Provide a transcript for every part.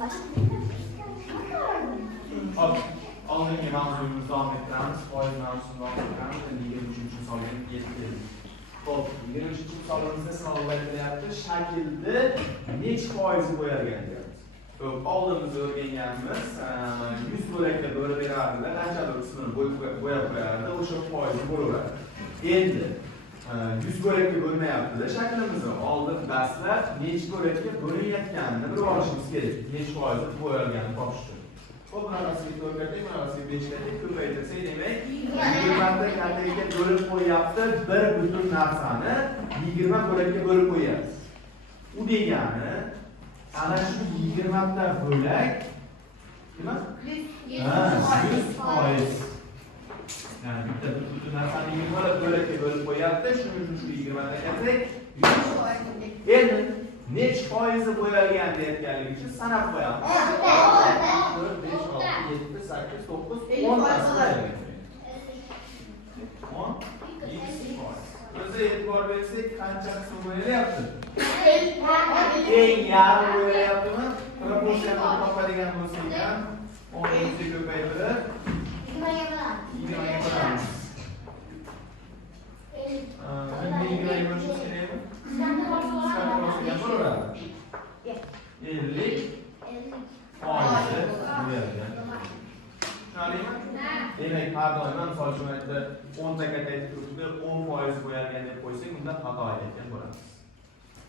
Hop, oldingi mavzuyimizni davom ettiramiz. Foiz mavzusini davom ettiramiz. Endi 23-chi misolga yetdik. Xo'p, 23-chi misolimizda sinovda aytilyapti, shaklni necha foizi bo'yalgan deyapti. Xo'p, oldimizda o'rganganmiz, 100 bo'lakka bo'lib berardilar, qanchadir qismini bo'yab qo'yardi, o'sha foizi bo'laveradi. Endi 100 bo'lakka bo'lmayapti-da shaklimizni. Oldin dastlab necha bo'lakka bo'linayotganini bir olishimiz kerak. Necha foizi bo'yalganini topish uchun. Xo'p, bunaqasiga 4 katta, bunaqasiga 5 katta ko'paytirsak, demak 20 ta kattaga bo'lib qo'yapti, bir butun narsani 20 bo'lakka bo'lib qo'yapti. U degani ana shu 20 ta bo'lak nima? 100%. Yani bitta butun narsani 20 bo'lakka bo'lib qo'yapti, shuning uchun shu 20 ta katta 100%. Endi necha foizi bo'yalgan deyotganligi uchun sanab qo'yamiz. 4, 5, 6, 7, 8, 9, 10 ta. 10, 20%. O'zi e'tibor bersak, qancha qism bo'yalyapti? Eng yarim bo'yalyaptimi? Proporsiyani topadigan bo'lsak ham 10 ga ko'paytirib 20 ga qilamiz. 20 ga bo'lishimiz kerakmi? 50 foizi bo'yalgan. Tushunarlimi? Demak, har doim misol uchun aytdi 10 ta katta aytib turibdi, 10 foiz bo'yalgan deb qo'ysak, unda xato aytgan bo'lamiz.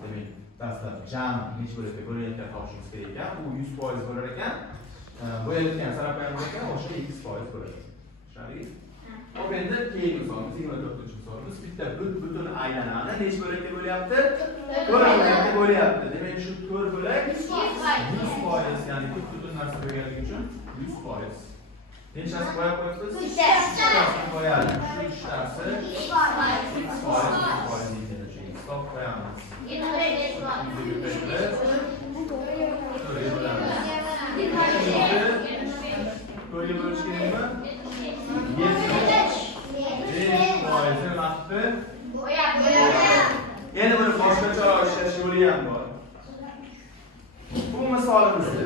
Demak, dastlab jami necha bo'lakka bo'layotgan topishimiz kerak ekan, u 100% bo'lar ekan, bo'yalgan sarapayamiz ekan, o'sha x foiz bo'ladi. Tushunarlimi? Hop, endi keyingi misolimiz 24-misolimiz bitta butun aylanani necha bo'lakka bo'lyapti? 4 bo'lakka bo'lyapti. Demak, shu 4 bo'lak 100%, ya'ni butun narsa bo'lganligi uchun 100%. Nechasi qo'yib qo'yibmiz? 3tasi qo'yadi. Shu 3tasi foiz deyiladi. Stop qo'yamiz. 4ga bo'lish kerakmi? 5%. Vaqtni endi buni boshqacha ishlash yo'li ham bor. Bu misolimizda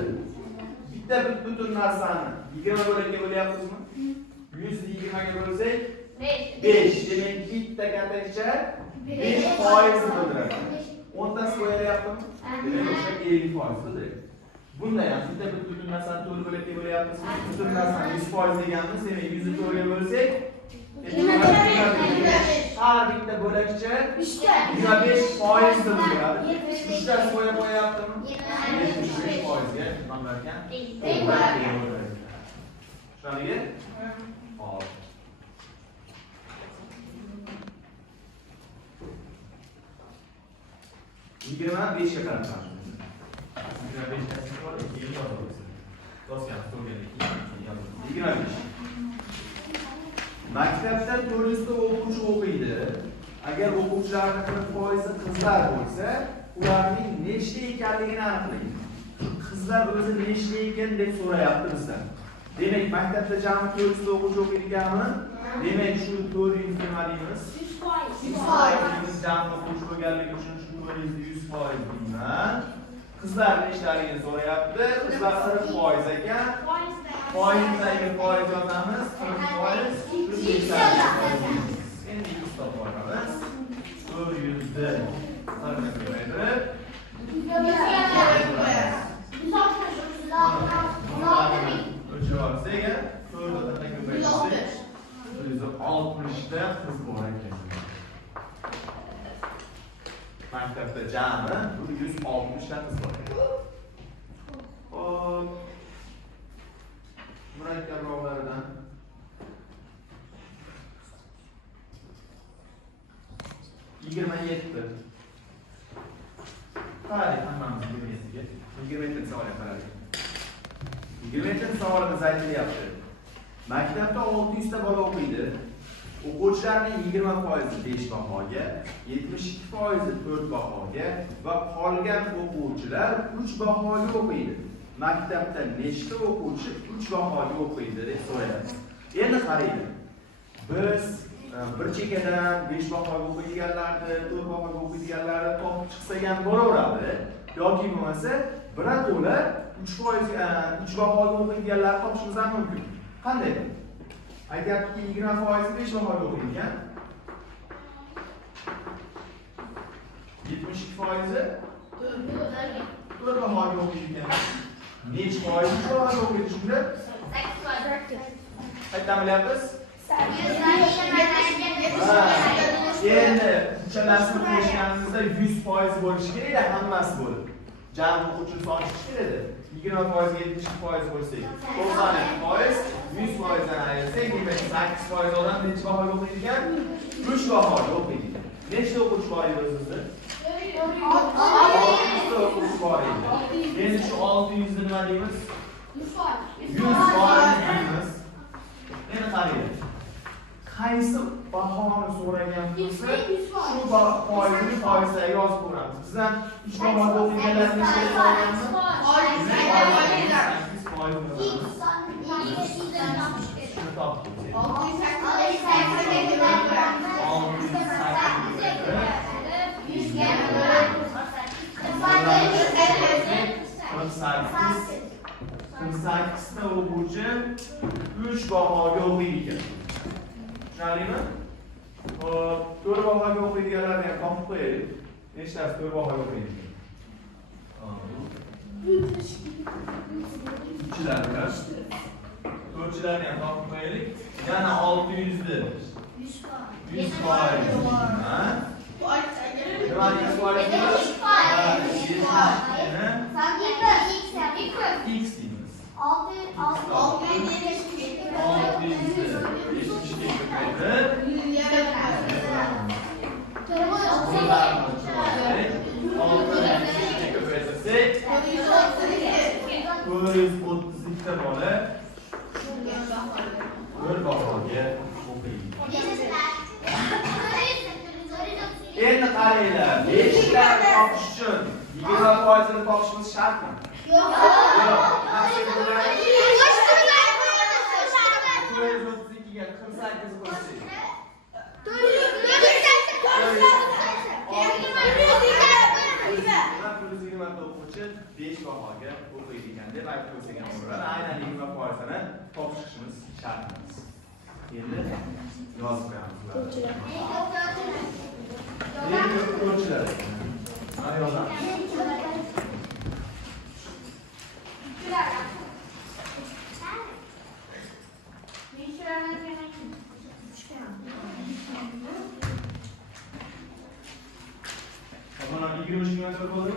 bitta butun narsani 20 bo'lakka bo'lyapmizmi? 120 ga bo'lsak 5. Demak, bitta kattacha 5% bildiradi. 10 tasi qo'yalyaptimi? Demak, o'sha 50% bildiradi. Bunda ham bitta butun narsani 4 bo'lakka bo'lyapmizmi? Butun narsani 100% deganmiz, demak 100 ni 4 ga bo'lsak har bitta bo'lakcha 25% bildiradi. 3 tasi qo'yib qo'yaptimi? 75% ga nomlarkan. Tushunarlimi? Hop. 25 ga qaratamiz. 25 ga bor, 2 ga yozamiz. Do'stlar, to'g'ri, 25. Maktabda 400 ta o'quvchi o'qiydi. Agar o'quvchilarning foizi qizlar bo'lsa, ularning nechta ekanligini aniqlaydi. Qizlar o'zi nechta ekan deb so'rayapti bizdan. Demak, maktabda jami 400 ta o'quvchi o'qiydi ekanmi? Demak, shu 400 nima deymiz? 100%. Biz jami o'quvchi bo'lganligi uchun shu 400 deyman. Qizlar nechtaligini so'rayapti. Qizlar 40% ekan. Foizdagi foiz yozamiz, 40%. Endi 2 topamiz. 400 ni 40 ga qo'yib o'lchab olsak, 4 ga ko'paytirsak 160 ta qiz bor ekan. Maktabda jami 160 ta qiz bor ekan. Hop. Murakkabroqlaridan yetti. Qaraylik, hammamiz 27 ga. 27 savolga qaraylik. 27 savolimiz aytilyapti. Maktabda 600 ta bola o'qiydi. O'quvchilarning 20% 5 bahoga, 72% 4 bahoga va qolgan o'quvchilar 3 bahoga o'qiydi. Maktabda nechta o'quvchi 3 bahoga o'qiydi deb so'rayapti. Endi qaraylik. Biz bir chekkadan 5 bahoga o'qiydiganlarni, 4 bahoga o'qiydiganlarni topib chiqsak ham bo'laveradi. Yoki bo'lmasa, birato'la 3 bahoga o'qiydiganlarni topishimiz ham mumkin. Qanday? Aytyaptiki 20% 5 bahoga o'qiydigan. 72% 4 bahoga o'qiydigan. Necha foiz 3 bahoga o'qiydi shunda? 8%. Qayerdan bilyapmiz? Endi uchalasini qo'shganimizda 100% bo'lishi kerak, hammasi bo'lib. Jami o'quvchi soni chiqishi kerak edi. 20% 70% bo'lsa, 92%, 100% dan ayirsak, demak 8% odam necha bahoga o'qiydigan? 3 bahoga o'qiydi. Nechta o'quvchi bor edi o'zingizda? 600 o'quvchi bor edi. Endi shu 600 ni nima deymiz? 100% deymiz. Endi qarang. Qaysi bahoni so'ragan bo'lsa, shu foizini foizga yozib qo'yamiz. Bizdan 3 bahoga o'qiganlarni nechta so'rayapmiz? 48 ta o'quvchi 3 bahoga o'qiydi. Tushunarlimi? 4 bahoga o'qiydiganlarni ham topib qo'yaylik. Nechtasi 4 bahoga o'qiydi? 3chilarni. 4chilarni ham topib qo'yaylik. Yana 600 ni 100%. Ha? X deymiz. 432 ta bola 4 bahoga o'qiydi. Endi qaranglar, 5 ta topish uchun 20% ni topishimiz shartmi? Yo'q. 432 ga 48 qo'shsak. 5 bahoga o'qiydigan deb aytib qo'ysak ham bo'ladi. Aynan 20% ni topishimiz shartimiz. Endi yozib qo'yamiz. Ko'rchilar. Mana yozamiz. Mana 23 metre bo'ldi.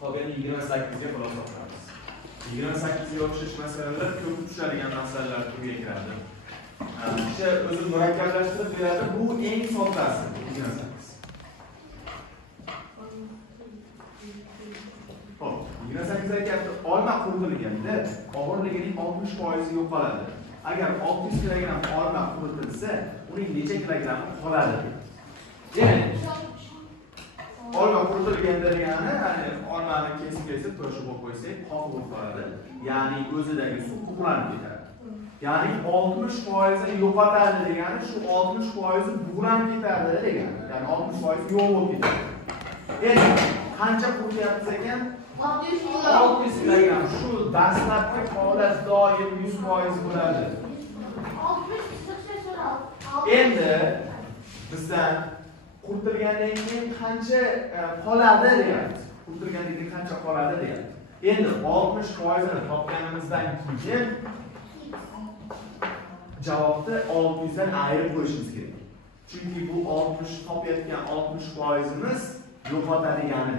Qolgan 28 ga xulosa qilamiz. 28 ga o'xshash masalalar ko'p tushadigan masalalar turiga kiradi. O'sha o'zi murakkablashtirib beradi. Bu eng soddasi 28. Xo'p, 28 aytyapti, olma quritilganda og'irligining 60% yo'qoladi. Agar 600 kilogramm olma quritilsa, uning necha kilogramm qoladi? Ya'ni olma quritilganda degani, ya'ni olmani kesib to'shib qo'ysak, qoq bo'lib qoladi. Ya'ni o'zidagi suv bug'lanib ketadi. Ya'ni 60% ni yo'qotadi degani, shu 60% bug'lanib ketadi degani. Ya'ni 60% yo'q bo'lib ketadi. Endi qancha qurityapmiz ekan? 600 kilogramm. Shu dastlabki holat doim 100% bo'ladi. 60 Endi bizdan quritilgandan keyin qancha qoladi deyapmiz. Quritilgandan keyin qancha qoladi deyapmiz. Endi 60% ni topganimizdan keyin javobni 600 dan ayirib qo'yishimiz kerak. Chunki bu 60 topayotgan 60% imiz yo'qotadigani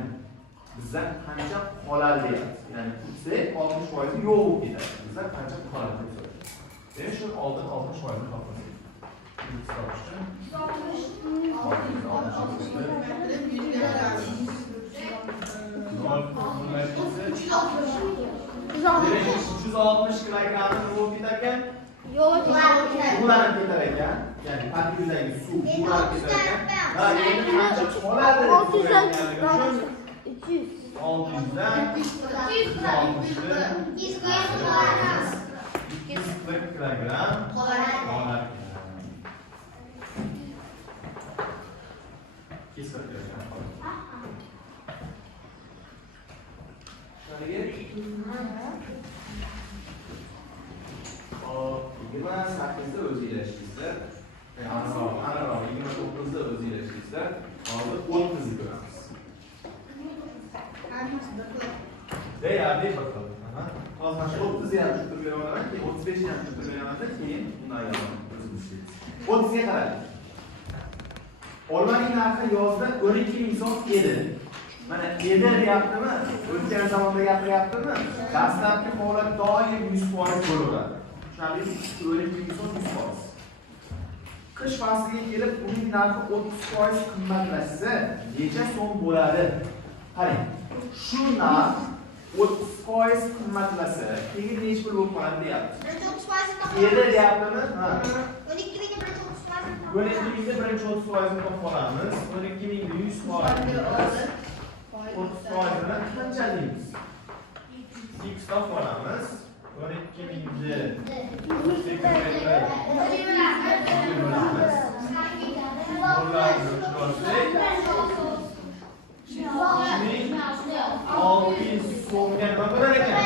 bizdan qancha qoladi deyapmiz. Ya'ni qursak 60% yo'q bo'lib ketadi. Bizdan qancha qoladi deb so'raymiz. Demak, shu oldin 60% ni topamiz. 360 kilogramni nima bo'lib ketar ekan? Bulanib ketar ekan. Ya'ni tarkibidagi suv bulanib ketar ekan. Va endi qancha qoladi? 600 dan 240 kilogram qoladi. 240 kilogram. Qaniga? 28da o'zi ilashlaysizlar. Anaroq 29da o'zi ilashlaysizlar. Hozir 30 ni ko'ramiz. Deyarli bir xil. Hozir mana shu 30 ni ham tushuntirib beraman, keyin 35 ni ham tushuntirib beraman, keyin undan yana o'zimiz ishlaymiz. 30 ga qarang. Olmaning narxi yozda 12 ming so'm edi. Mana edi deyaptimi? O'tgan zamonda gapiryaptimi? Dastlabki holat doim 100% bo'laveradi. Tushunarlimi? 12 ming so'm 100%. Qish fasliga kelib uning narxi 30% qimmatlashsa, necha so'm bo'ladi? Qarang. Shu narx 30% qimmatlasa, keyin necha pul bo'lib qoladi deyapti. 30% edi deyaptimi? Ha. 12 mingga birinchi 30% topib qolamiz. 12 mingga 100%. 30%ni qanchalaymiz? X topib olamiz. 12 mingni 600 so'mga nima bo'lar ekan?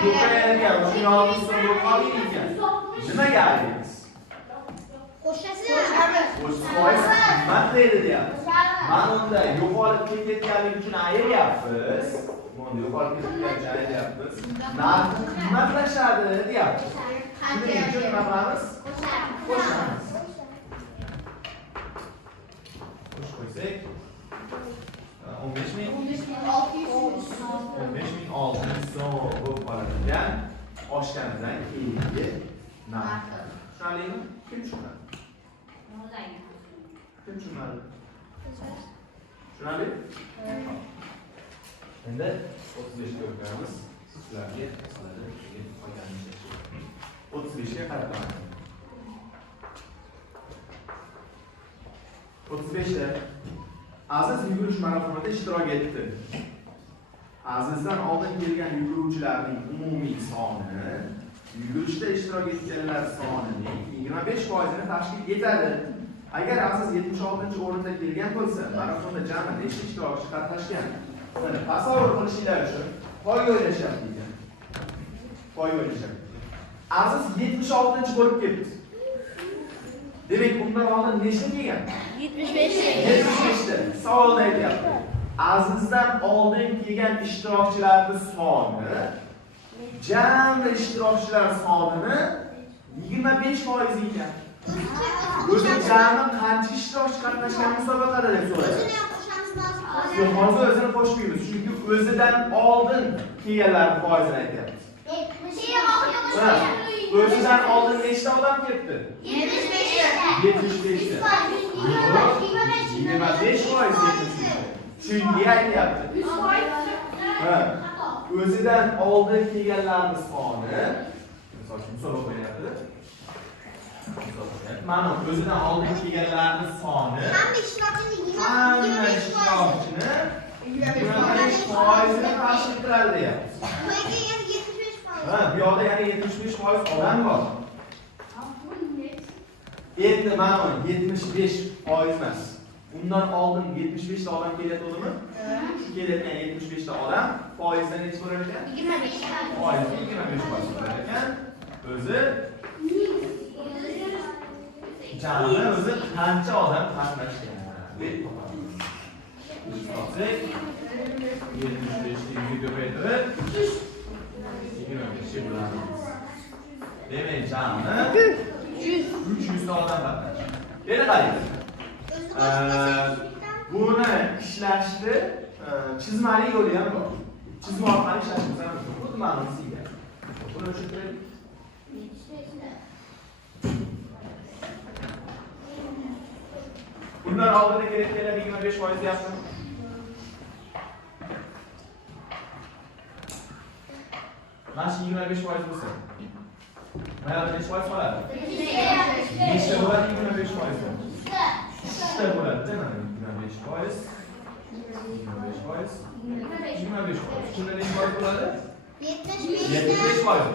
Ko'payargan, 600 so'm bo'lib qolgan ekan. Nimaga aytamiz? Qo'shamiz. Qimmat deydi deyapmiz. Mana unda yo'qolib ketayotganligi uchun ayryapmiz. Bunda yo'qolib ketayotganligi uchun ayryapmiz. Narxi qimmatlashadi deyapmiz. Shuning uchun nima qilamiz? Qo'shamiz. Qo'shib qo'ysak 15 ming 600 so'm bo'lib qoladigan oshganimizdan keyingi narx. Tushunarlimi? Kim tushunadi? Kim tushunadi? Tushunarli? Endi 35 ga o'tamiz. Sizlarga qolganini 35 ga qarab qarang. 35 da Aziz yugurish marafonida ishtirok etdi. Azizdan oldin kelgan yuguruvchilarning umumiy soni yugurishda ishtirok etganlar sonining 25%ni tashkil etadi. Agar Aziz 76-o'rinda kelgan bo'lsa, marafonda jami nechta ishtirokchi qatnashgan? Mana tasavvur qilishinglar uchun poyga o'ynashyapti ekan. Poyga o'ynashyapti. Aziz 76 bo'lib ketdi. Demak, undan oldin nechta kelgan? 75 ta. Savolda aytyapti. Azizdan oldin kelgan ishtirokchilarning soni jami ishtirokchilar sonini 25% ekan. O'zi jami qancha ishtirokchi qatnashgan musobaqada deb so'raydi. Yo'q, hozir o'zini qo'shmaymiz, chunki o'zidan oldin kelganlar foizini aytyapti. O'zidan oldin nechta odam ketdi? 75 ta. 25%. Chunki aytyapti. Ha. O'zidan oldin kelganlarning soni, misol uchun so'roq qo'yapti. Mana o'zidan oldin kelganlarning soni hamma ishtirokchini 25%ni tashkil qiladi deyapti. Ha, bu yoqda yana 75% odam bor. Endi mana 75% emas. Undan oldin 75 ta odam kelayotdimi? Shu kelayotgan 75 ta odam foizdan necha bo'lar ekan? 25%. Foizdan 25% bo'lar ekan. O'zi jami o'zi qancha odam qatnashgan deb topamiz. Biz topsak 75 ni ko'paytirib 25 bo'lamiz. Demak, jami 300 ta odam qatnashgan. Yana qarang. Buni ishlashni chizmali yo'li ham bor. Chizma orqali ishlashimiz ham mumkin. Xuddi ma'nosiga. Buni tushuntiraylik. Bundan oldin kelayotganlar 25% deyapti. Mana shu 25% bo'lsa. Mana necha foiz qoladi? Nechta bo'ladi 25%? 3ta bo'ladi-da mana 25%. 25%. Shunda necha foiz bo'ladi? 75% bo'ladi.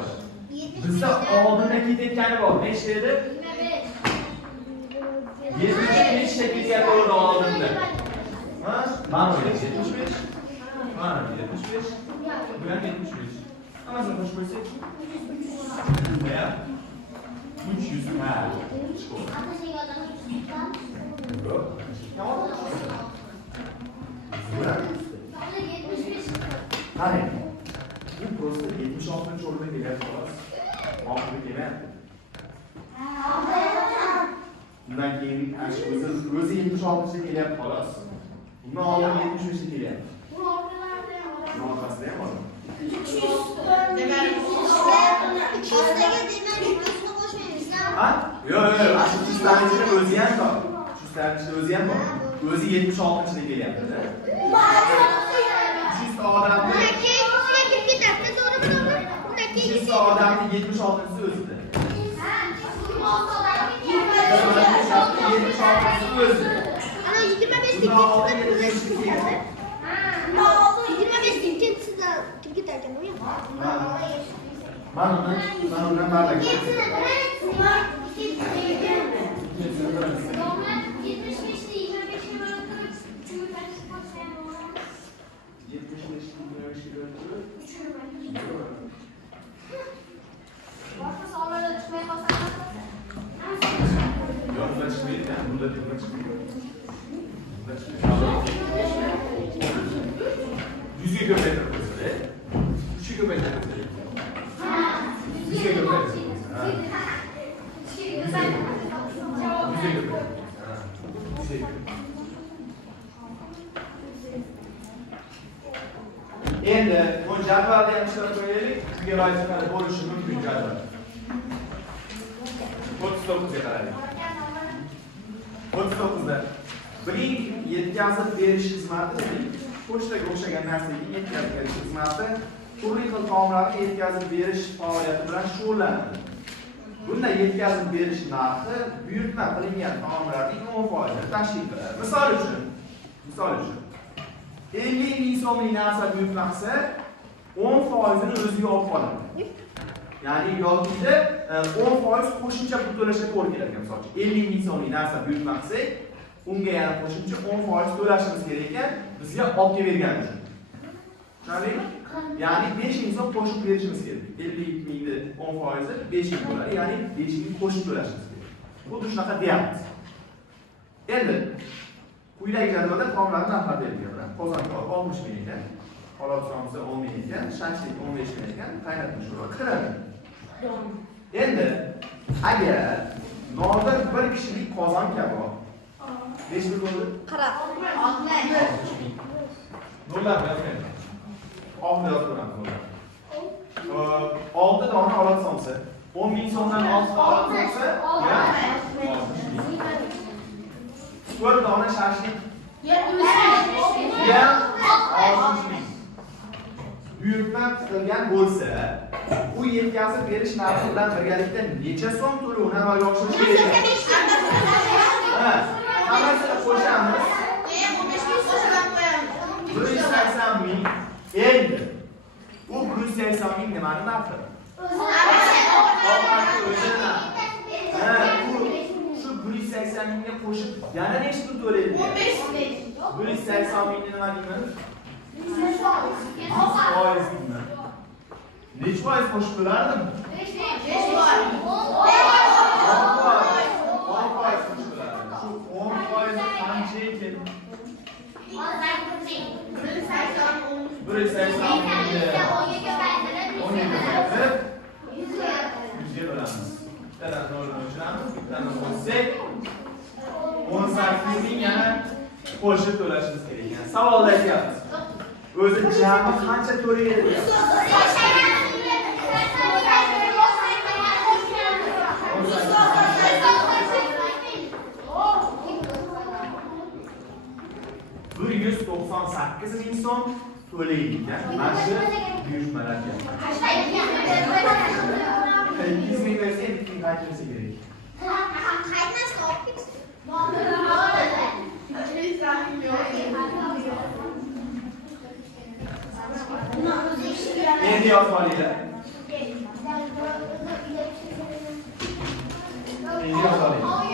Bizda oldinda ketayotgani bor. Nechta edi? 75 shekilga bo'ldi oldinda. Ha? Mana 75. Mana 75. Bu ham 75. Hammasini qo'shib qo'ysak, ya 300 ha. Qarang. Bu prosta 76 o'ringa kelyapti xolos. Oxirgi kelyapti. Bundan keyin o'zi 76 ga kelyapti xolos. Bundan oldin 75 ga kelyapti. Orqasida ham bor. 200 Ha? Yo'q, asl 300 ichida o'zi ham bor. 300 ichida o'zi ham bor. O'zi 76 ga kelyapti-da. 300 ta odamni 300 ta odamni 76 o'zida. 76 o'zida. Ana 25 ta odam 25 ga kelyapti. Kimga tarkan u yo'q? Ben ondan daha da geçtim. 100'e gömelim. 3'e gömelim. Endi bu jadvalda ham ishlab qo'yaylik. Bunga vazifani bo'lishi mumkin jadval. 39 ga qaraylik. 39 da biring yetkazib berish xizmati dedik. Pochtaga o'xshagan narsaga yetkazib berish xizmati turli xil taomlarni yetkazib berish faoliyati bilan shug'ullanadi. Bunda yetkazib berish narxi buyurtma qilingan taomlarning 10% tashkil qiladi. Misol uchun 50 ming so'mlik narsa buyurtma qilsa 10% ni o'ziga olib qoladi. Ya'ni yokida 10% qo'shimcha pul to'lashga to'g'ri keladi. Misol uchun 50 ming so'mlik narsa buyurtma qilsak, unga yana qo'shimcha 10% to'lashimiz kerak ekan, bizga olib kelib bergani uchun. Tushundingmi? Ya'ni 5 ming so'm qo'shib berishimiz kerak. 50 mingni 10% 5 ming bo'ladi. Ya'ni 5 ming qo'shib to'lashimiz kerak. Xuddi shunaqa deyapmiz. Endi quyidagi jadvalda taomlarning narxlari berilgan. Qozonqor 60 ming ekan, qolat somsa 10 ming ekan, shashlik 15 ming ekan, qaynatma sho'rva 40 ming. Endi agar nodir bir kishilik qozon kabob 5 ming bo'ldi. Qarab. Nollar yozmayman. Oxirida yozib qo'yamiz. 6 dona qolat somsa 10 ming so'mdan 6 qolat somsa, ya 4 dona shashlik 70 ming. Ya 60 ming. Buyurtma qilgan bo'lsa, u yetkazib berish narxi bilan birgalikda necha so'm to'lovni amalga oshirish kerak? Ha, hammasini qo'shamiz. 180 ming. Endi bu 180 ming nimani narxi? Shu 180 mingga qo'shib yana nechta pul to'laydi? 15 ming. 180 mingni nima deymiz? 100% deyman. Necha foiz qo'shib to'lardim? 5%. 10% qo'shib to'lardim. Shu 10% qancha ekan? 180 mingni 100 ga bo'lamiz. Bittadan 0 o'chiramiz, bittadan qo'shsak 18 ming yana qo'shib to'lashimiz kerak ekan. Savolda aytyapmiz. O'zi jami qancha to'laydi? $198 ming so'm to'laydi ekan. Mana shu buyurtmalarga. 200 ming versa 2 ming qaytarsa kerak. Endi yozib olinglar. Endi yozib oling.